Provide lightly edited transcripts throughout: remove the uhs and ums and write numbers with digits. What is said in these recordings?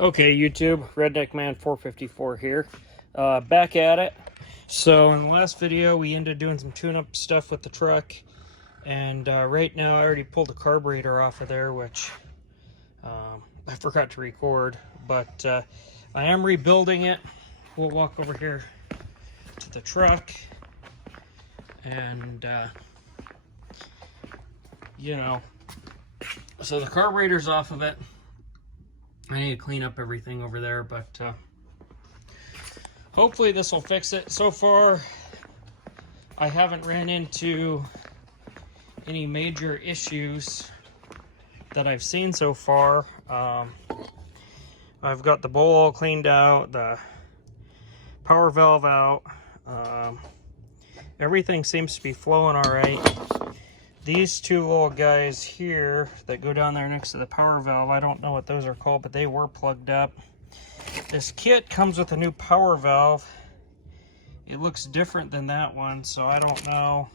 Okay, YouTube, Redneck Man 454 here, back at it. So in the last video, we ended doing some tune-up stuff with the truck, and right now I already pulled the carburetor off of there, which I forgot to record, but I am rebuilding it. We'll walk over here to the truck, and you know, so the carburetor's off of it. I need to clean up everything over there, but hopefully this will fix it. So far, I haven't ran into any major issues that I've seen so far. I've got the bowl all cleaned out, the power valve out. Everything seems to be flowing all right. These two little guys here that go down there next to the power valve, I don't know what those are called, but they were plugged up. This kit comes with a new power valve. It looks different than that one, so I don't know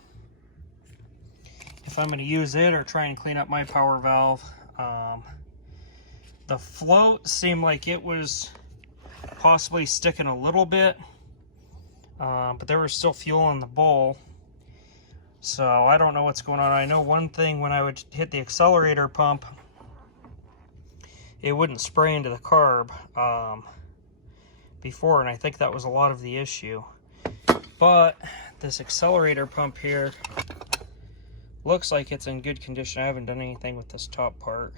if I'm going to use it or try and clean up my power valve. The float seemed like it was possibly sticking a little bit, but there was still fuel in the bowl. So I don't know what's going on. I know one thing, when I would hit the accelerator pump, it wouldn't spray into the carb before, and I think that was a lot of the issue. But this accelerator pump here looks like it's in good condition. I haven't done anything with this top part.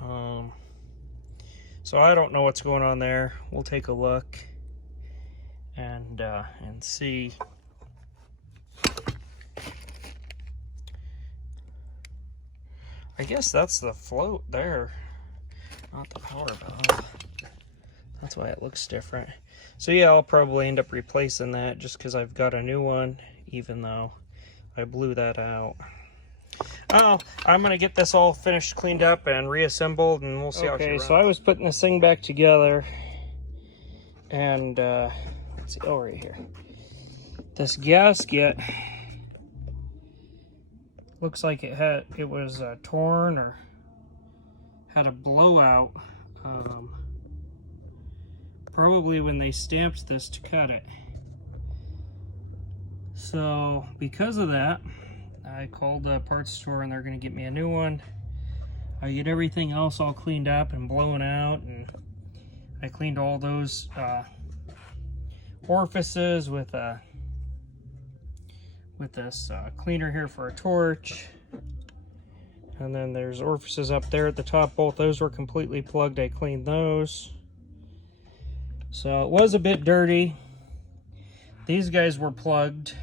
So I don't know what's going on there. We'll take a look and see. I guess that's the float there, not the power valve. That's why it looks different. So yeah, I'll probably end up replacing that just because I've got a new one, even though I blew that out. Oh, I'm going to get this all finished, cleaned up, and reassembled, and we'll see how it runs. Okay, so I was putting this thing back together, and let's see, oh, right here. This gasket looks like it was torn or had a blowout, probably when they stamped this to cut it. So because of that, I called the parts store and they're going to get me a new one. I get everything else all cleaned up and blown out, and I cleaned all those orifices with this cleaner here for a torch. And then there's orifices up there at the top. Both those were completely plugged. I cleaned those. So it was a bit dirty. These guys were plugged.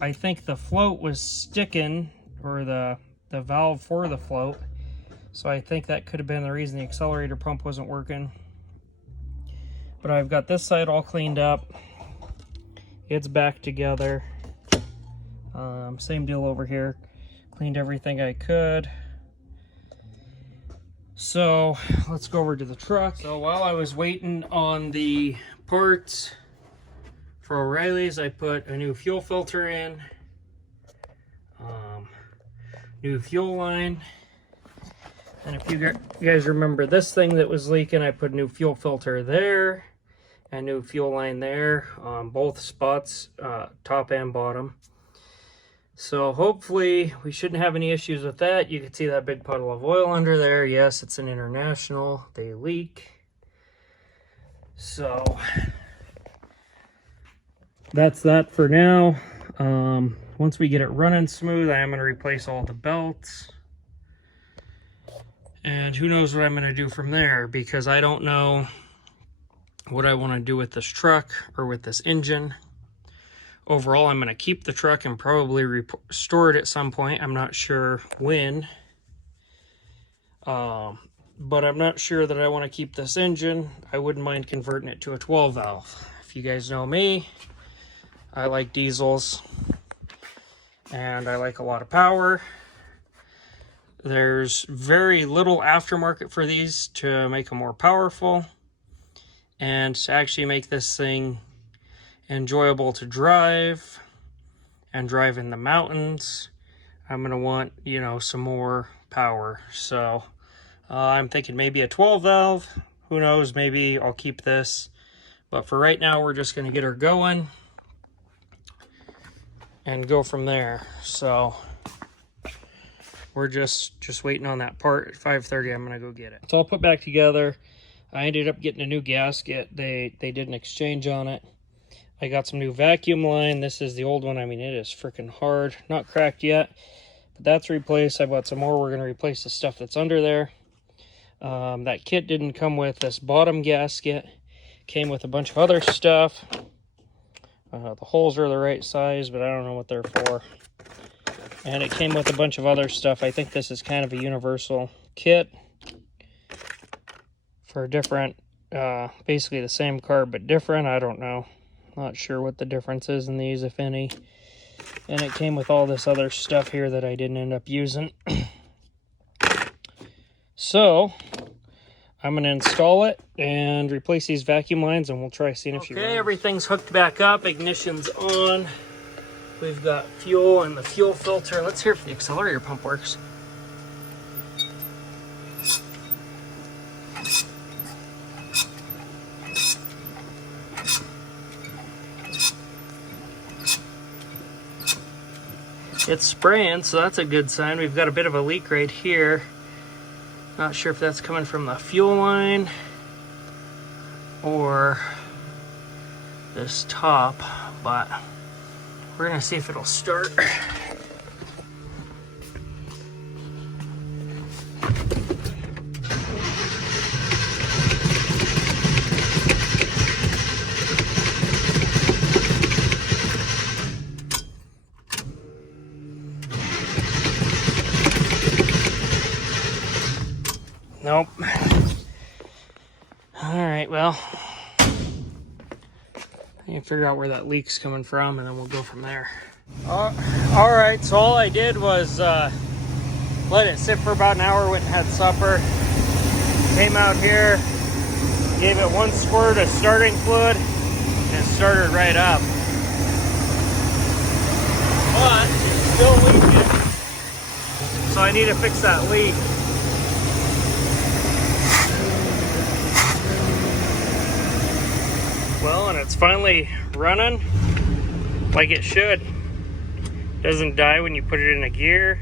I think the float was sticking, or the valve for the float. So I think that could have been the reason the accelerator pump wasn't working. But I've got this side all cleaned up. It's back together. Same deal over here. Cleaned everything I could. So let's go over to the truck. So while I was waiting on the parts for O'Reilly's, I put a new fuel filter in, new fuel line. And if you guys remember this thing that was leaking, I put a new fuel filter there. A new fuel line there on both spots, top and bottom. So hopefully we shouldn't have any issues with that. You can see that big puddle of oil under there. Yes, it's an International. They leak. So that's that for now. Once we get it running smooth, I am going to replace all the belts. And who knows what I'm going to do from there, because I don't know what I want to do with this truck or with this engine. Overall, I'm going to keep the truck and probably restore it at some point. I'm not sure when. But I'm not sure that I want to keep this engine. I wouldn't mind converting it to a 12 valve. If you guys know me, I like diesels and I like a lot of power. There's very little aftermarket for these to make them more powerful. And to actually make this thing enjoyable to drive and drive in the mountains, I'm going to want, you know, some more power. So I'm thinking maybe a 12 valve. Who knows, maybe I'll keep this. But for right now, we're just gonna get her going and go from there. So we're just waiting on that part. At 5:30, I'm gonna go get it. It's all put back together. I ended up getting a new gasket. They did an exchange on it. I got some new vacuum line. This is the old one. I mean, it is freaking hard. Not cracked yet, but that's replaced. I bought some more. We're gonna replace the stuff that's under there. That kit didn't come with this bottom gasket. Came with a bunch of other stuff. The holes are the right size, but I don't know what they're for. And it came with a bunch of other stuff. I think this is kind of a universal kit for different, basically the same carb, but different. I don't know. Not sure what the difference is in these, if any. And it came with all this other stuff here that I didn't end up using. So I'm going to install it and replace these vacuum lines, and we'll try seeing if she runs. Okay, everything's hooked back up. Ignition's on. We've got fuel and the fuel filter. Let's hear if the accelerator pump works. It's spraying, so that's a good sign. We've got a bit of a leak right here. Not sure if that's coming from the fuel line or this top, but we're gonna see if it'll start. Nope. All right, well, I can figure out where that leak's coming from, and then we'll go from there. All right, so all I did was let it sit for about an hour, went and had supper, came out here, gave it one squirt of starting fluid, and it started right up. But it's still leaking, so I need to fix that leak. Well, and it's finally running like it should. Doesn't die when you put it in a gear.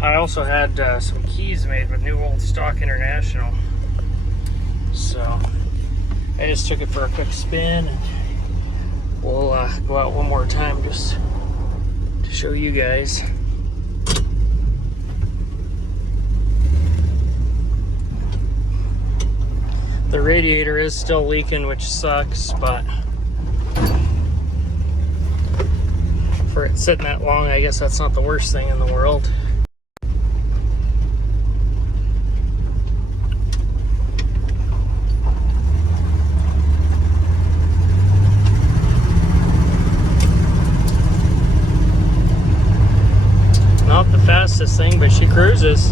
I also had some keys made with New Old Stock International. So I just took it for a quick spin, and we'll go out one more time just to show you guys. The radiator is still leaking, which sucks, but for it sitting that long, I guess that's not the worst thing in the world. Not the fastest thing, but she cruises.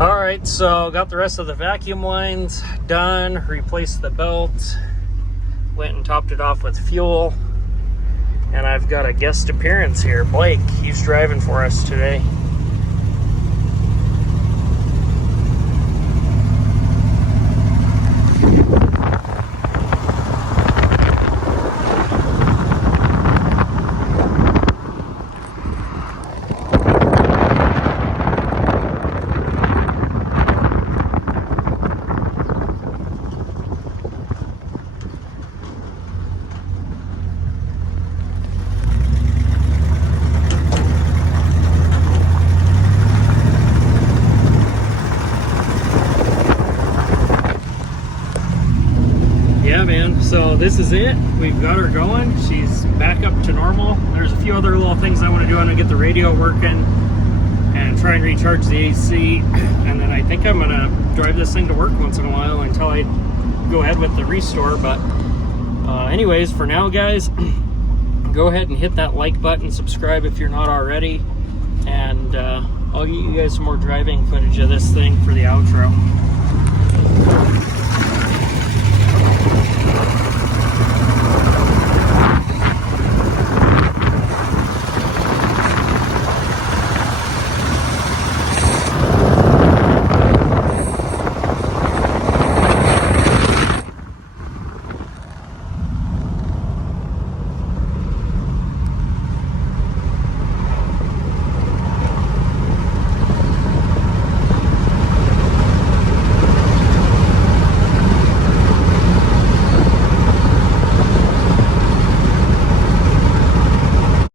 Alright, so got the rest of the vacuum lines done, replaced the belt, went and topped it off with fuel, and I've got a guest appearance here, Blake. He's driving for us today. Man, so this is it. We've got her going. She's back up to normal. There's a few other little things I want to do. I'm gonna get the radio working and try and recharge the AC, and then I think I'm gonna drive this thing to work once in a while until I go ahead with the restore. But anyways, for now, guys, go ahead and hit that like button, subscribe if you're not already, and I'll get you guys some more driving footage of this thing for the outro.